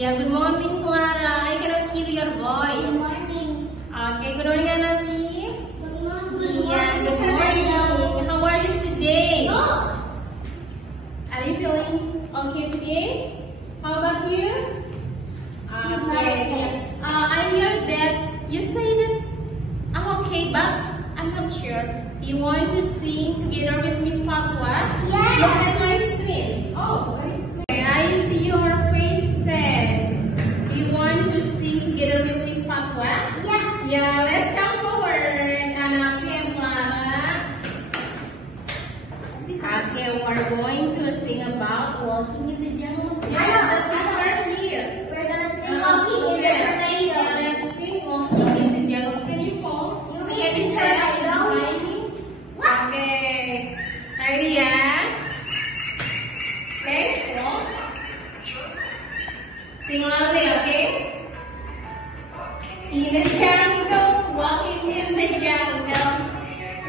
Yeah, good morning, Clara. I cannot hear your voice. Good morning. Okay, good morning, Anafi. Good morning. Yeah, good morning. How are you today? Good. Are you feeling okay today? How about you? Okay. Yeah. I hear that you say that I'm okay, but I'm not sure. You want to sing together with Miss Fatwa? Yes. Look at my screen. Oh, where is it? Okay, I see your face there. You want to sing together with Miss Fatwa? Yeah. Yeah, let's come forward, Anafi and Clara. Okay, we're going to sing about walking in the jungle. Yeah, we're here. We're gonna sing Walking in the Tornado. Yeah, let's sing walking in the jungle. Can you fall? You mean Can you it's stand tornado? behind me? What? Okay. Ready, yeah? Okay, walk. Sing loudly, okay? In the jungle, walking in the jungle.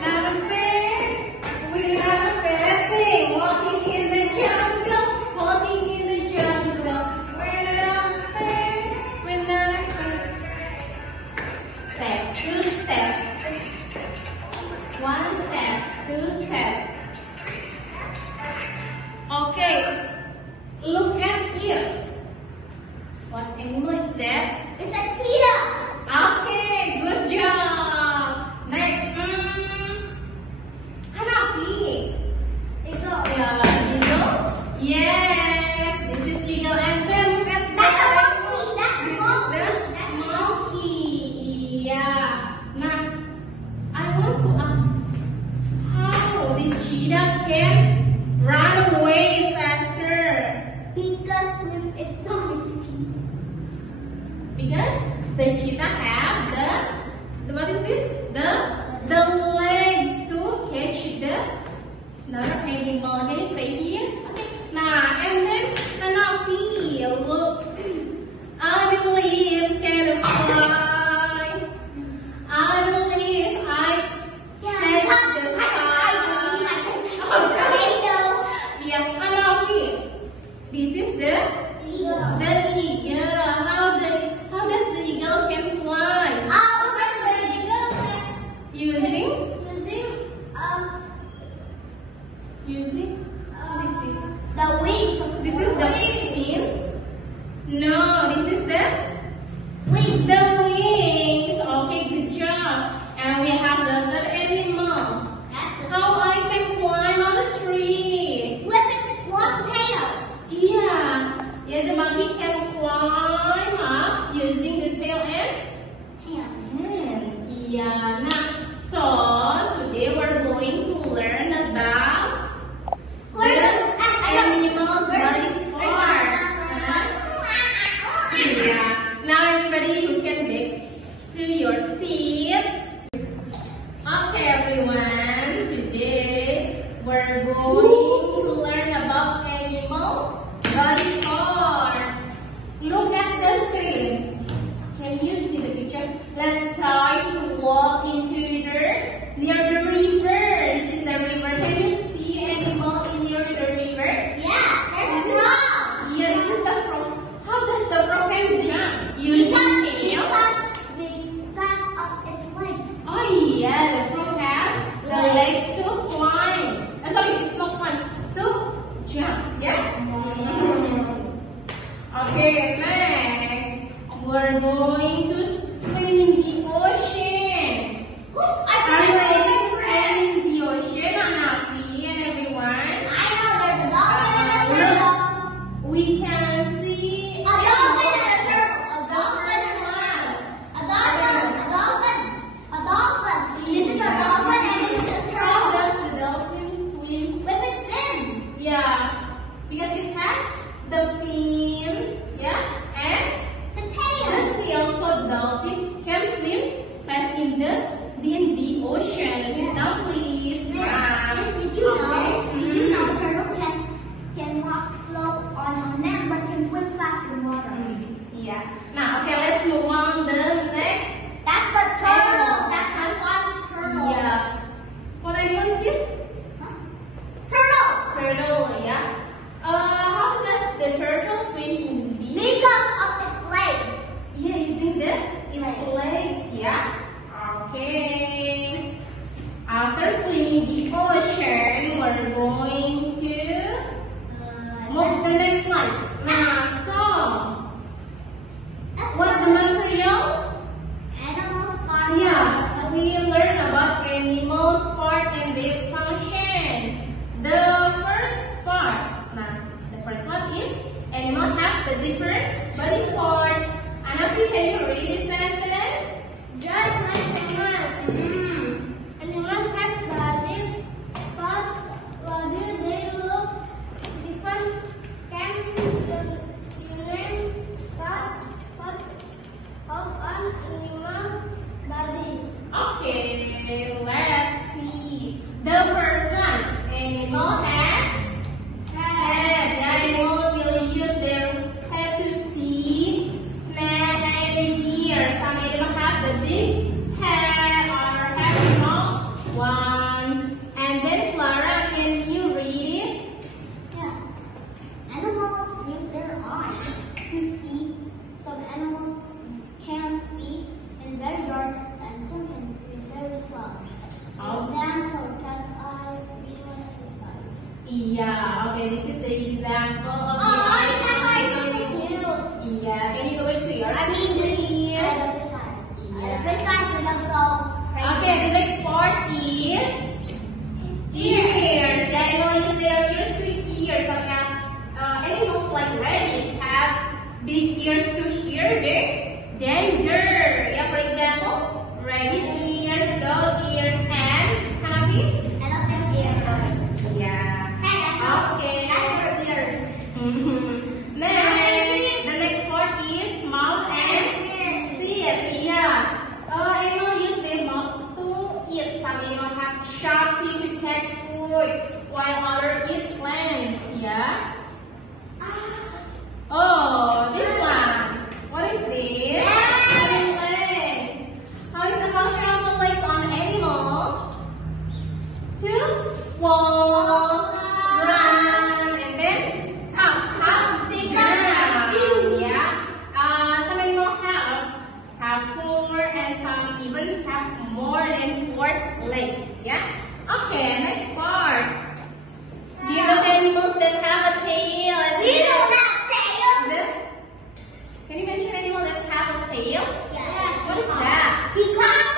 Not afraid, we're not afraid. Sing, walking in the jungle, walking in the jungle. We're not afraid, we're not afraid. Step, 2 steps. 1 step, 2 steps. Okay, look at here. What animal is that? It's a cheetah. Okay, good job. Next, Hanafi. Eagle. Yeah, eagle. Yes, this is eagle. And then look at That's a that. monkey. That's a This monkey. is That's the a monkey. monkey. Yeah. Now, I want to ask, how the cheetah can run away faster? Because with its own speed. Because the cheetah have the what is this? The legs to catch the another animal. Can you stay here? Okay. Now and then Hanafi, look. I believe can fly. I believe I can touch the sky. Yeah, Hanafi. This is the eagle. How does the eagle can fly? Using what is this? The wing. This is the fins. No, this is the Wing. wings. Okay, good job. And we have the third animal. How I can climb on a tree? With its long tail. Yeah, the monkey can climb up using the tail and hands. Yeah, now, so today we're going to learn about the animal's body parts. Yeah, now everybody you can back to your seat. Okay everyone, today we're going to learn about animals' body parts. Look at the screen. Can you see the picture? Let's try to walk into near the river. This is the river. Can you see animal near the river? Yeah, there's a frog. Yeah, this is the frog. How does the frog can jump? Using tail? Because of its legs. Oh yeah, the frog has the legs to climb. Sorry, it's not climb. Yeah, okay, this is the example of Oh, it's not like the cute. Yeah, can you go into your I mean, the screen? fish eyes with us so crazy. Okay, the next part is ears. The animal use their ears to hear. Some animals like rabbits have big ears to hear the danger. Yeah, for example, rabbit ears, dog ears, and Hanabi. Elephant ears. Yeah. Hey, Okay. that's for ears. Next, the next part is mouth and teeth. Yeah. Animals use their mouth to eat. Some animals have sharp teeth to catch food, while others eat plants. Yeah. Oh, this one. What is this? Having legs. How is the function of the legs on an animal? To walk, run, and then hop down. Yeah. Some animals have 4, and some even have more than 4 legs. Yeah. Okay. Next part. Do you know the animals that have a tail? And We don't have tails. Can you mention animals that have a tail? Yeah. What is that? Peacock.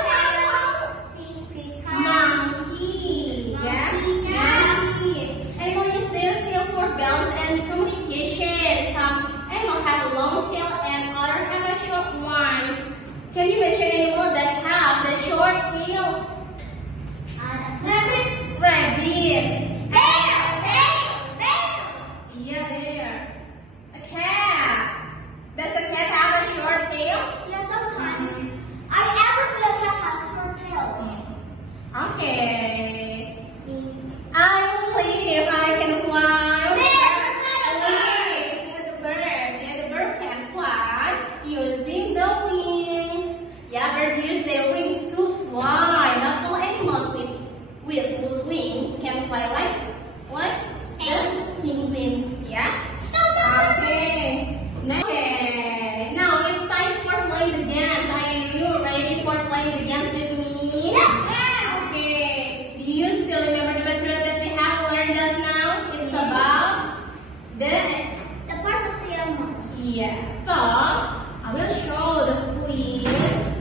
Monkey. Yeah. Monkey. Animals use their tail for balance and communication. Some animals have a long tail and others have a short one. Can you mention animals that have the short tails? Rabbit. Yeah, there. A cat. Does a cat have a short tail? Yeah, sometimes. I ever see a cat have short tails. Okay. I believe I can fly. With the bird. Yeah, the bird can fly using the wings. Yeah, birds use their wings to fly. Not all animals with wings can fly like what? The penguins. Yeah. Okay. Okay. Now it's time for playing the dance. Are you ready for playing the dance with me? Okay. Do you still remember the material that we have learned just now? It's about the The part of the animals. yeah. So I will show the quiz